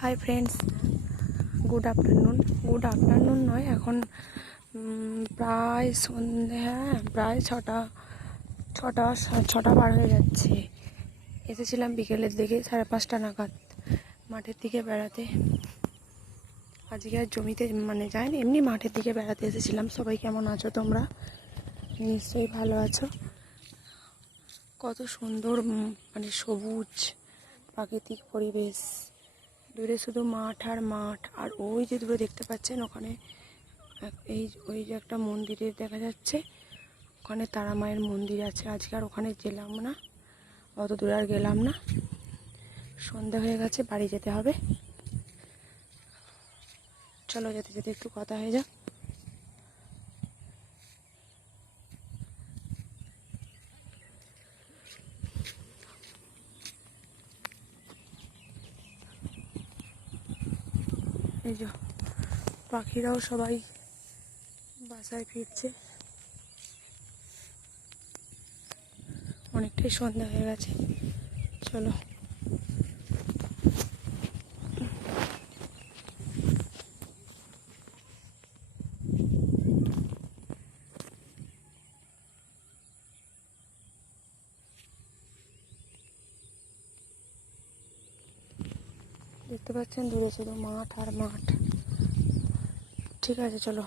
Hi friends good afternoon good afternoon নয়, এখন প্রায় সন্ধে হ্যাঁ প্রায় ছটা ছটা ছটা পার হয়ে যাচ্ছে। এসেছিলাম বিকেলের দিকে সাড়ে পাঁচটা নাগাদ, মাঠের দিকে বেড়াতে। আজকে আর জমিতে মানে যায়নি এমনি মাঠের দিকে বেড়াতে এসেছিলাম। সবাই কেমন আছো তোমরা? নিশ্চয়ই ভালো আছো। কত সুন্দর মানে সবুজ প্রাকৃতিক পরিবেশ। দূরে শুধু মাঠ আর মাঠ। আর ওই যে দূরে দেখতে পাচ্ছেন, ওখানে এই ওই যে একটা মন্দিরের দেখা যাচ্ছে। ওখানে তারা মায়ের মন্দির আছে। আজকে আর ওখানে গেলাম না। অত দূরে আর গেলাম না। সন্ধ্যা হয়ে গেছে, বাড়ি যেতে হবে। চলো যেতে যেতে একটু কথা হয়ে যাক। এই যে পাখিরাও সবাই বাসায় ফিরছে। অনেকটাই সন্ধ্যা হয়ে গেছে। চলো। দেখতে পাচ্ছেন দূরে শুধু মাঠ আর মাঠ। ঠিক আছে চলো।